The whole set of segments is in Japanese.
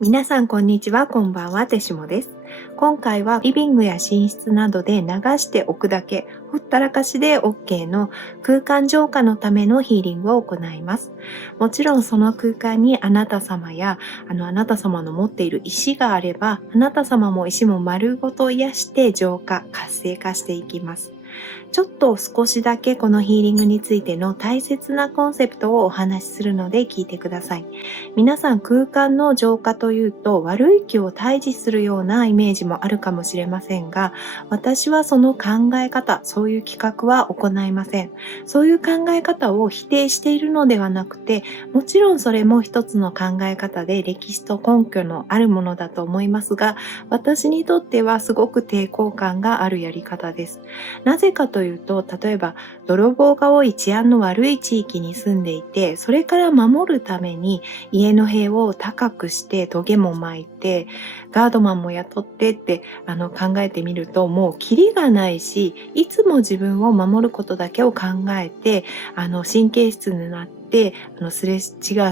皆さんこんにちは、こんばんは、てしもです。今回はリビングや寝室などで流しておくだけ、ほったらかしで OK の空間浄化のためのヒーリングを行います。もちろんその空間にあなた様やあなた様の持っている石があれば、あなた様も石も丸ごと癒して浄化、活性化していきます。ちょっと少しだけこのヒーリングについての大切なコンセプトをお話しするので聞いてください。皆さん空間の浄化というと悪い気を退治するようなイメージもあるかもしれませんが、私はその考え方、そういう企画は行いません。そういう考え方を否定しているのではなくて、もちろんそれも一つの考え方で歴史と根拠のあるものだと思いますが、私にとってはすごく抵抗感があるやり方です。なぜかというと、例えば泥棒が多い治安の悪い地域に住んでいて、それから守るために家の塀を高くしてトゲも巻いてガードマンも雇ってって考えてみると、もうキリがないし、いつも自分を守ることだけを考えて神経質になってすれ違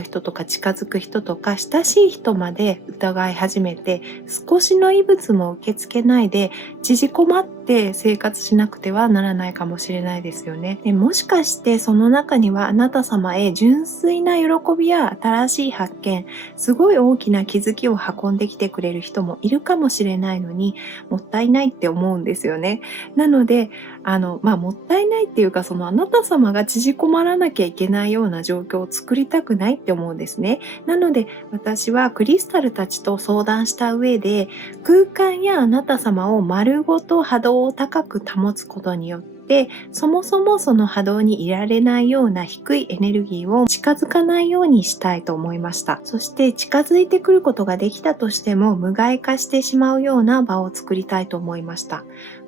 う人とか近づく人とか親しい人まで疑い始めて、少しの異物も受け付けないで縮こまって生活しなくてはならないかもしれないですよね。でもしかしてその中にはあなた様へ純粋な喜びや新しい発見、すごい大きな気づきを運んできてくれる人もいるかもしれないのに、もったいないって思うんですよね。なのでもったいないっていうか、あなた様が縮こまらなきゃいけないような状況を作りたくないって思うんですね。なので私はクリスタルたちと相談した上で、空間やあなた様を丸ごと波動を高く保つことによって、そもそもその波動にいられないような低いエネルギーを近づかないようにしたいと思いました。そして近づいてくることができたとしても無害化してしまうような場を作りたいと思いました。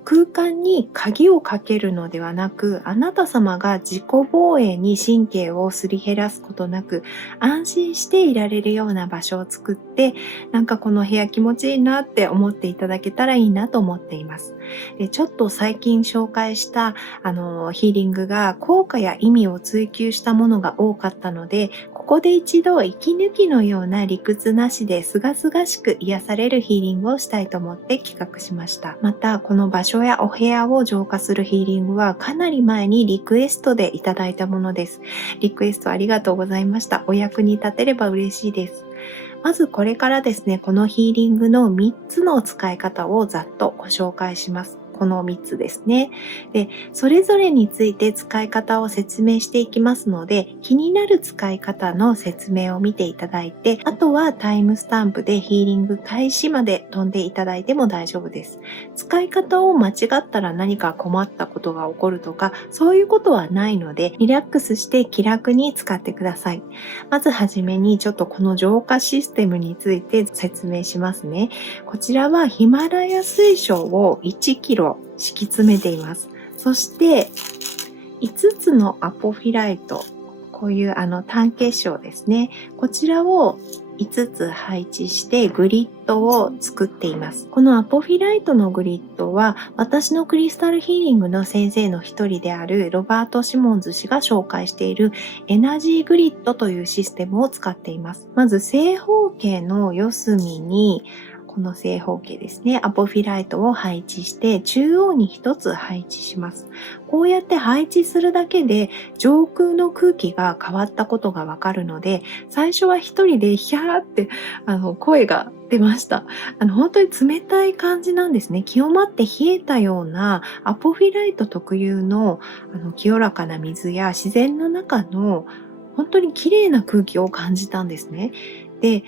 空間に鍵をかけるのではなく、あなた様が自己防衛に神経をすり減らすことなく、安心していられるような場所を作って、この部屋気持ちいいなって思っていただけたらいいなと思っています。で、ちょっと最近紹介したヒーリングが効果や意味を追求したものが多かったので、ここで一度息抜きのような理屈なしで清々しく癒されるヒーリングをしたいと思って企画しました。また、この場所やお部屋を浄化するヒーリングはかなり前にリクエストでいただいたものです。リクエストありがとうございました。お役に立てれば嬉しいです。まずこれからですね、このヒーリングの3つの使い方をざっとご紹介します。この3つですね。で、それぞれについて使い方を説明していきますので、気になる使い方の説明を見ていただいて、あとはタイムスタンプでヒーリング開始まで飛んでいただいても大丈夫です。使い方を間違ったら何か困ったことが起こるとか、そういうことはないので、リラックスして気楽に使ってください。まずはじめにちょっとこの浄化システムについて説明しますね。こちらはヒマラヤ水晶を1キロ敷き詰めています。そして5つのアポフィライト、こういう単結晶ですね。こちらを5つ配置してグリッドを作っています。このアポフィライトのグリッドは私のクリスタルヒーリングの先生の一人であるロバート・シモンズ氏が紹介しているエナジーグリッドというシステムを使っています。まず正方形の四隅にこの正方形ですね、アポフィライトを配置して中央に1つ配置します。こうやって配置するだけで上空の空気が変わったことがわかるので、最初は一人でヒャーって声が出ました。本当に冷たい感じなんですね。清まって冷えたようなアポフィライト特有の清らかな水や自然の中の本当に綺麗な空気を感じたんですね。で、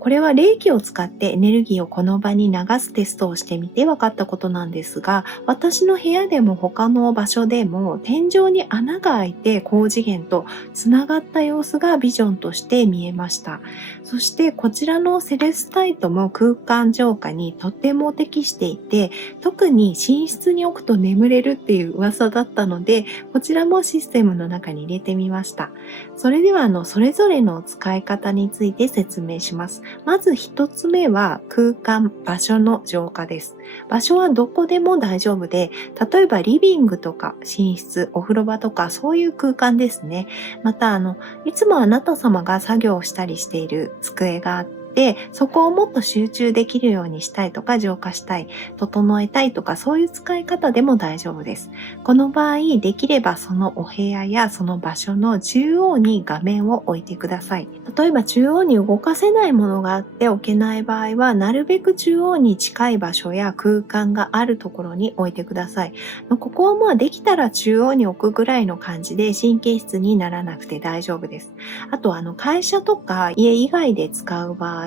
これは霊気を使ってエネルギーをこの場に流すテストをしてみて分かったことなんですが、私の部屋でも他の場所でも天井に穴が開いて高次元とつながった様子がビジョンとして見えました。そしてこちらのセレスタイトも空間浄化にとても適していて、特に寝室に置くと眠れるっていう噂だったので、こちらもシステムの中に入れてみました。それではそれぞれの使い方について説明します。まず一つ目は空間、場所の浄化です。場所はどこでも大丈夫で、例えばリビングとか寝室、お風呂場とかそういう空間ですね。またいつもあなた様が作業をしたりしている机があって、て、そこをもっと集中できるようにしたいとか浄化したい、整えたいとかそういう使い方でも大丈夫です。この場合、できればそのお部屋やその場所の中央に画面を置いてください。例えば中央に動かせないものがあって置けない場合は、なるべく中央に近い場所や空間があるところに置いてください。ここはできたら中央に置くぐらいの感じで神経質にならなくて大丈夫です。あと会社とか家以外で使う場合、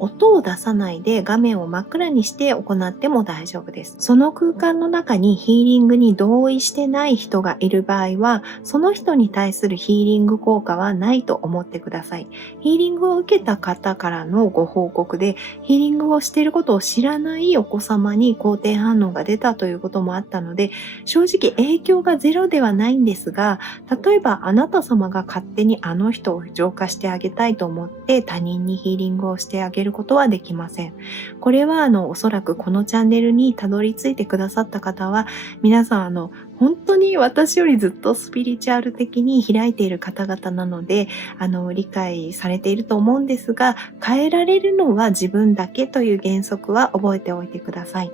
音を出さないで画面を真っ暗にして行っても大丈夫です。その空間の中にヒーリングに同意してない人がいる場合は、その人に対するヒーリング効果はないと思ってください。ヒーリングを受けた方からのご報告で、ヒーリングをしていることを知らないお子様に肯定反応が出たということもあったので、正直影響がゼロではないんですが、例えばあなた様が勝手にあの人を浄化してあげたいと思って他人にヒーリングをしてあげることはできません。これはおそらくこのチャンネルにたどり着いてくださった方は、皆さん本当に私よりずっとスピリチュアル的に開いている方々なので、理解されていると思うんですが、変えられるのは自分だけという原則は覚えておいてください。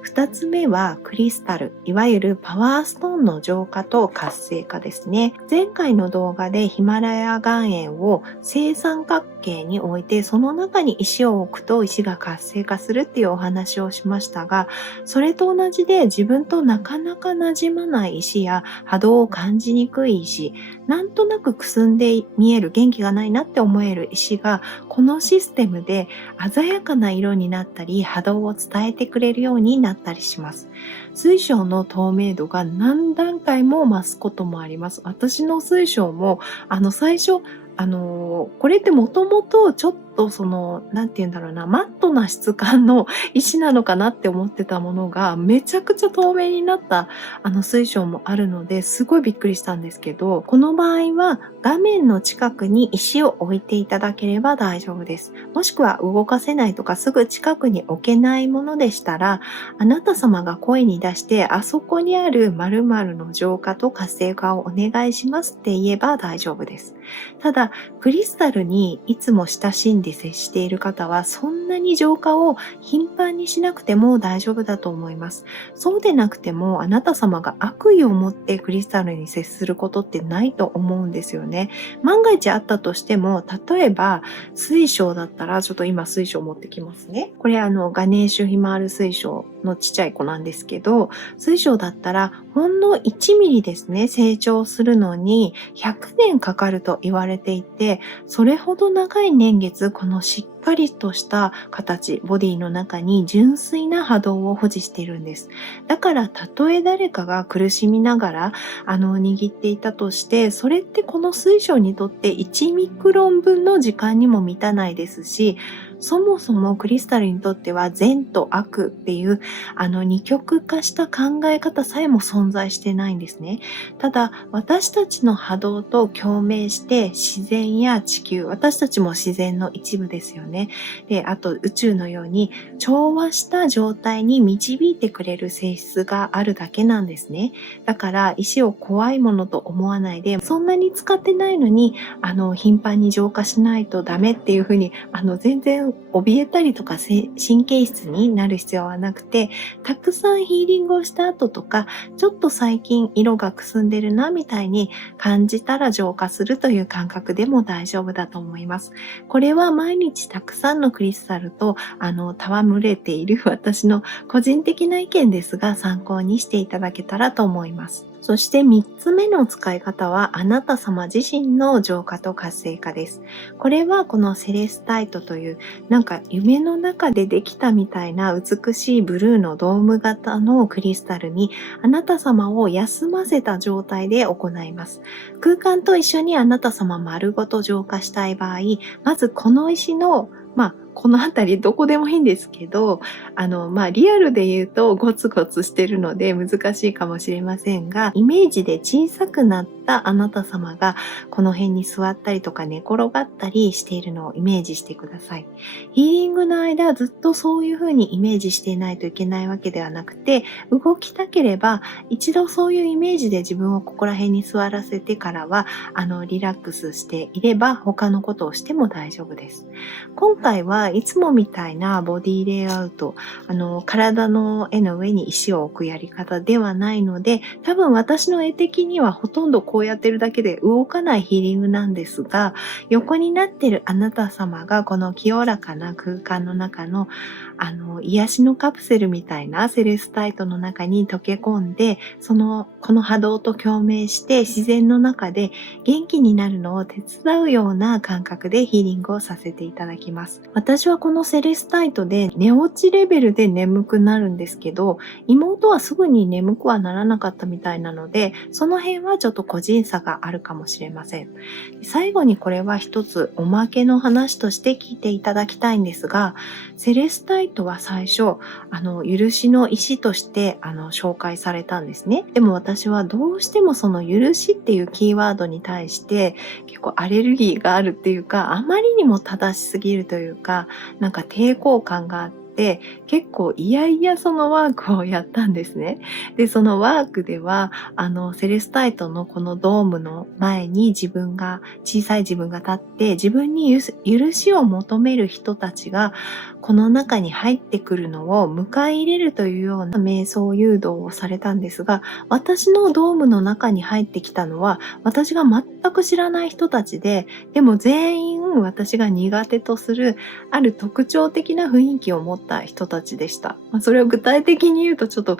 二つ目はクリスタル、いわゆるパワーストーンの浄化と活性化ですね。前回の動画でヒマラヤ岩塩を正三角形に置いて、その中に石を置くと石が活性化するっていうお話をしましたが、それと同じで自分となかなか馴染まない石や波動を感じにくい石、なんとなくくすんで見える、元気がないなって思える石が、このシステムで鮮やかな色になったり波動を伝えてくれるようになったりします。水晶の透明度が何段階も増すこともあります。私の水晶も最初これってもともとちょっとなんて言うんだろうな、マットな質感の石なのかなって思ってたものが、めちゃくちゃ透明になった水晶もあるので、すごいびっくりしたんですけど、この場合は画面の近くに石を置いていただければ大丈夫です。もしくは動かせないとかすぐ近くに置けないものでしたら、あなた様が声に出して、あそこにある〇〇の浄化と活性化をお願いしますって言えば大丈夫です。ただ、クリスタルにいつも親しんで接している方は、そんなに浄化を頻繁にしなくても大丈夫だと思います。そうでなくても、あなた様が悪意を持ってクリスタルに接することってないと思うんですよね。万が一あったとしても、例えば水晶だったら、ちょっと今水晶持ってきますね。これガネーシュヒマール水晶のちっちゃい子なんですけど、水晶だったらほんの1ミリですね、成長するのに100年かかると言われていて、それほど長い年月、このしっかりとした形、ボディの中に純粋な波動を保持しているんです。だからたとえ誰かが苦しみながら握っていたとして、それってこの水晶にとって1ミクロン分の時間にも満たないですし、そもそもクリスタルにとっては善と悪っていう二極化した考え方さえも存在してないんですね。ただ私たちの波動と共鳴して自然や地球、私たちも自然の一部ですよね。で、あと宇宙のように調和した状態に導いてくれる性質があるだけなんですね。だから石を怖いものと思わないで、そんなに使ってないのに頻繁に浄化しないとダメっていうふうに全然怯えたりとか神経質になる必要はなくて、たくさんヒーリングをした後とか、ちょっと最近色がくすんでるなみたいに感じたら浄化するという感覚でも大丈夫だと思います。これは毎日たくさんのクリスタルと戯れている私の個人的な意見ですが、参考にしていただけたらと思います。そして3つ目の使い方は、あなた様自身の浄化と活性化です。これはこのセレスタイトという、なんか夢の中でできたみたいな美しいブルーのドーム型のクリスタルに、あなた様を休ませた状態で行います。空間と一緒にあなた様丸ごと浄化したい場合、まずこの石のこのあたりどこでもいいんですけど、リアルで言うとゴツゴツしてるので難しいかもしれませんが、イメージで小さくなったあなた様がこの辺に座ったりとか寝転がったりしているのをイメージしてください。ヒーリングの間ずっとそういう風にイメージしていないといけないわけではなくて、動きたければ一度そういうイメージで自分をここら辺に座らせてからはリラックスしていれば他のことをしても大丈夫です。今回はいつもみたいなボディレイアウト、体の絵の上に石を置くやり方ではないので、多分私の絵的にはほとんどこうやってるだけで動かないヒーリングなんですが、横になってるあなた様がこの清らかな空間の中の癒しのカプセルみたいなセレスタイトの中に溶け込んで、この波動と共鳴して自然の中で元気になるのを手伝うような感覚でヒーリングをさせていただきます。私はこのセレスタイトで寝落ちレベルで眠くなるんですけど、妹はすぐに眠くはならなかったみたいなので、その辺はちょっと個人差があるかもしれません。最後にこれは一つおまけの話として聞いていただきたいんですが、セレスタイトは最初、許しの石として紹介されたんですね。でも私はどうしてもその許しっていうキーワードに対して結構アレルギーがあるっていうか、あまりにも正しすぎるというか、なんか抵抗感があって、結構いやいやそのワークをやったんですね。で、そのワークでは、セレスタイトのこのドームの前に小さい自分が立って、自分に許しを求める人たちが、この中に入ってくるのを迎え入れるというような瞑想誘導をされたんですが、私のドームの中に入ってきたのは、私が全く知らない人たちで、でも全員私が苦手とするある特徴的な雰囲気を持った人たちでした。それを具体的に言うとちょっと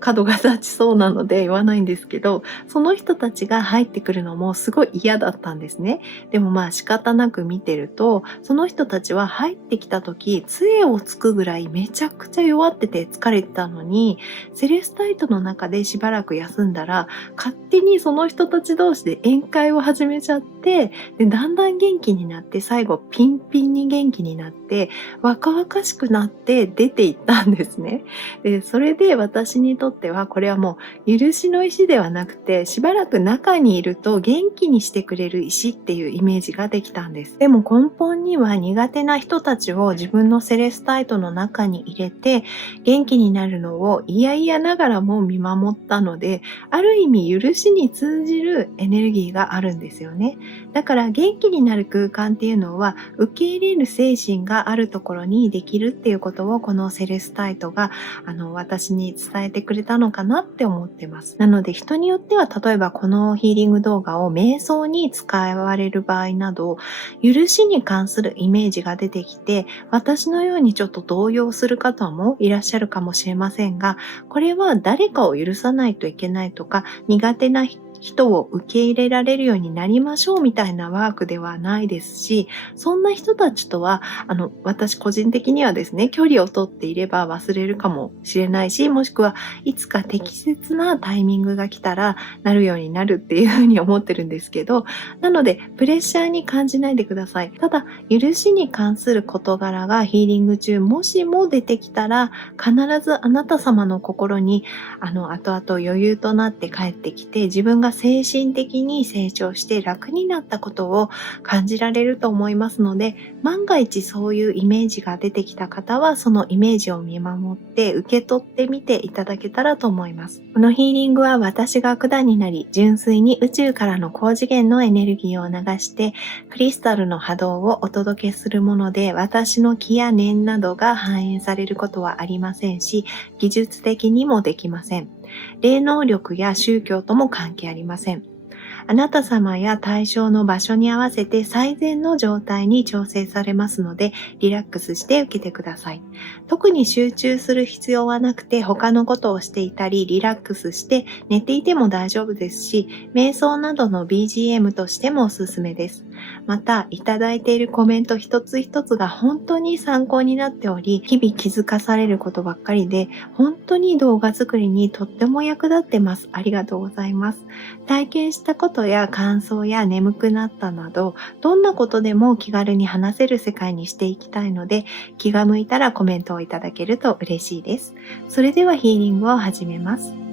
角が立ちそうなので言わないんですけど、その人たちが入ってくるのもすごい嫌だったんですね。でも仕方なく見てると、その人たちは入ってきた時、杖をつくぐらいめちゃくちゃ弱ってて疲れてたのに、セレスタイトの中でしばらく休んだら、勝手にその人たち同士で宴会を始めちゃって、でだんだん元気になって、最後ピンピンに元気になって、若々しくなって出ていったんですね。でそれで私にとってはこれはもう許しの石ではなくて、しばらく中にいると元気にしてくれる石っていうイメージができたんです。でも根本には苦手な人たちを自分のセレスタイトの中に入れて元気になるのを嫌々ながらも見守ったので、ある意味許しに通じるエネルギーがあるんですよね。だから元気になる空間っていうのは受け入れる精神があるところにできるっていうことを、このセレスタイトが私に伝えてくれたのかなって思ってます。なので人によっては、例えばこのヒーリング動画を瞑想に使われる場合など、許しに関するイメージが出てきて、私のようにちょっと動揺する方もいらっしゃるかもしれませんが、これは誰かを許さないといけないとか、苦手な人を受け入れられるようになりましょうみたいなワークではないですし、そんな人たちとは私個人的にはですね、距離をとっていれば忘れるかもしれないし、もしくはいつか適切なタイミングが来たらなるようになるっていうふうに思ってるんですけど、なのでプレッシャーに感じないでください。ただ許しに関する事柄がヒーリング中もしも出てきたら、必ずあなた様の心に後々余裕となって帰ってきて、自分が精神的に成長して楽になったことを感じられると思いますので、万が一そういうイメージが出てきた方は、そのイメージを見守って受け取ってみていただけたらと思います。このヒーリングは私が管になり、純粋に宇宙からの高次元のエネルギーを流してクリスタルの波動をお届けするもので、私の気や念などが反映されることはありませんし、技術的にもできません。霊能力や宗教とも関係ありません。あなた様や対象の場所に合わせて最善の状態に調整されますので、リラックスして受けてください。特に集中する必要はなくて、他のことをしていたり、リラックスして寝ていても大丈夫ですし、瞑想などの BGM としてもおすすめです。また、いただいているコメント一つ一つが本当に参考になっており、日々気づかされることばっかりで、本当に動画作りにとっても役立ってます。ありがとうございます。体験したこと事や感想や眠くなったなど、どんなことでも気軽に話せる世界にしていきたいので、気が向いたらコメントをいただけると嬉しいです。それではヒーリングを始めます。